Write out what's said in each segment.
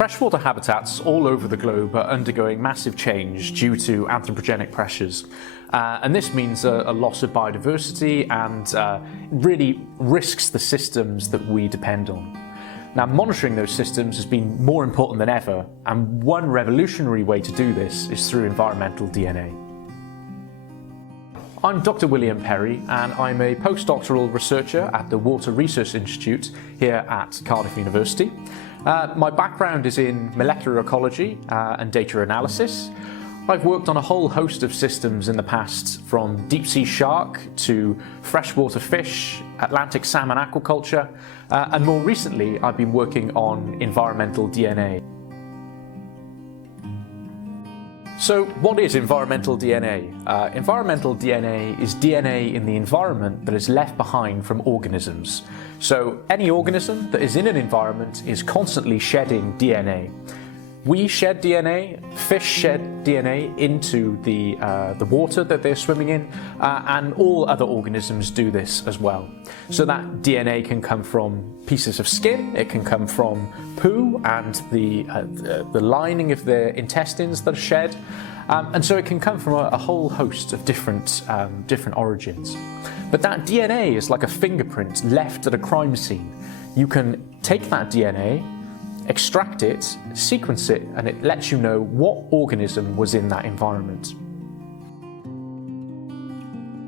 Freshwater habitats all over the globe are undergoing massive change due to anthropogenic pressures. And this means a loss of biodiversity and really risks the systems that we depend on. Now, monitoring those systems has been more important than ever, and one revolutionary way to do this is through environmental DNA. I'm Dr William Perry, and I'm a postdoctoral researcher at the Water Research Institute here at Cardiff University. My background is in molecular ecology and data analysis. I've worked on a whole host of systems in the past, from deep-sea shark to freshwater fish, Atlantic salmon aquaculture, and more recently I've been working on environmental DNA. So what is environmental DNA? Environmental DNA is DNA in the environment that is left behind from organisms. So any organism that is in an environment is constantly shedding DNA. We shed DNA, fish shed DNA into the water that they're swimming in, and all other organisms do this as well. So that DNA can come from pieces of skin, it can come from poo and the lining of their intestines that are shed, and so it can come from a whole host of different origins. But that DNA is like a fingerprint left at a crime scene. You can take that DNA, extract it, sequence it, and it lets you know what organism was in that environment.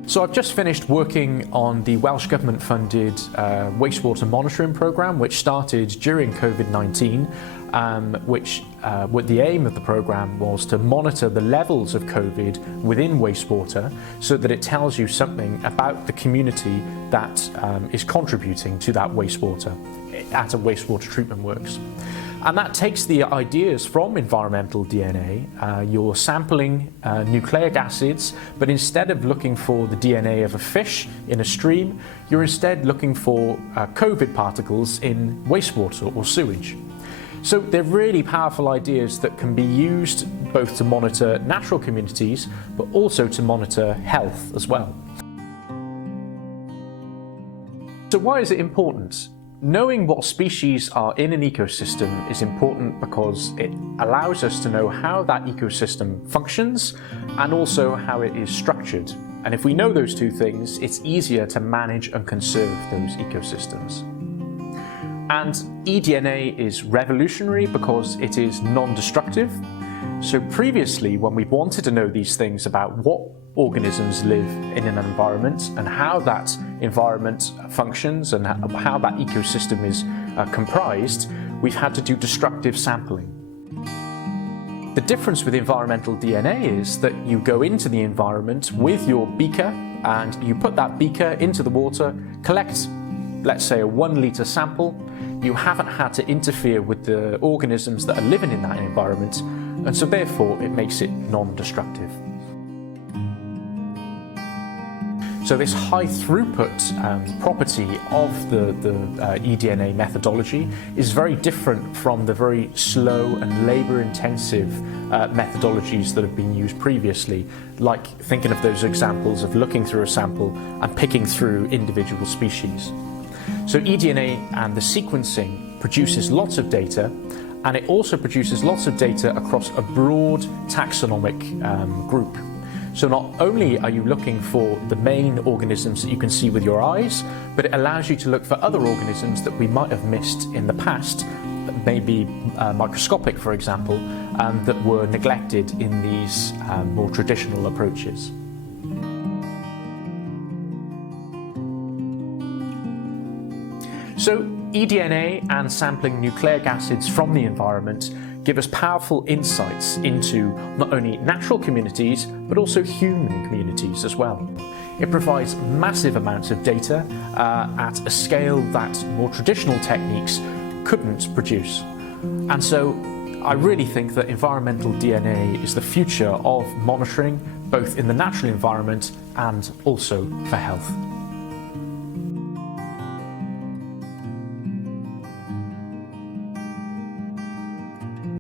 So I've just finished working on the Welsh Government funded wastewater monitoring programme, which started during COVID-19, the aim of the programme was to monitor the levels of COVID within wastewater so that it tells you something about the community that is contributing to that wastewater at a wastewater treatment works. And that takes the ideas from environmental DNA. You're sampling nucleic acids, but instead of looking for the DNA of a fish in a stream, you're instead looking for COVID particles in wastewater or sewage. So they're really powerful ideas that can be used both to monitor natural communities, but also to monitor health as well. So why is it important? Knowing what species are in an ecosystem is important because it allows us to know how that ecosystem functions and also how it is structured. And if we know those two things, it's easier to manage and conserve those ecosystems. And eDNA is revolutionary because it is non-destructive. So previously, when we wanted to know these things about what organisms live in an environment and how that environment functions and how that ecosystem is comprised, we've had to do destructive sampling. The difference with environmental DNA is that you go into the environment with your beaker and you put that beaker into the water, collect, let's say, a 1 litre sample. You haven't had to interfere with the organisms that are living in that environment, and so therefore it makes it non-destructive. So this high throughput property of the eDNA methodology is very different from the very slow and labour-intensive methodologies that have been used previously, like thinking of those examples of looking through a sample and picking through individual species. So eDNA and the sequencing produces lots of data, and it also produces lots of data across a broad taxonomic group. So not only are you looking for the main organisms that you can see with your eyes, but it allows you to look for other organisms that we might have missed in the past, maybe microscopic, for example, that were neglected in these more traditional approaches. So eDNA and sampling nucleic acids from the environment give us powerful insights into not only natural communities, but also human communities as well. It provides massive amounts of data at a scale that more traditional techniques couldn't produce. And so I really think that environmental DNA is the future of monitoring, both in the natural environment and also for health.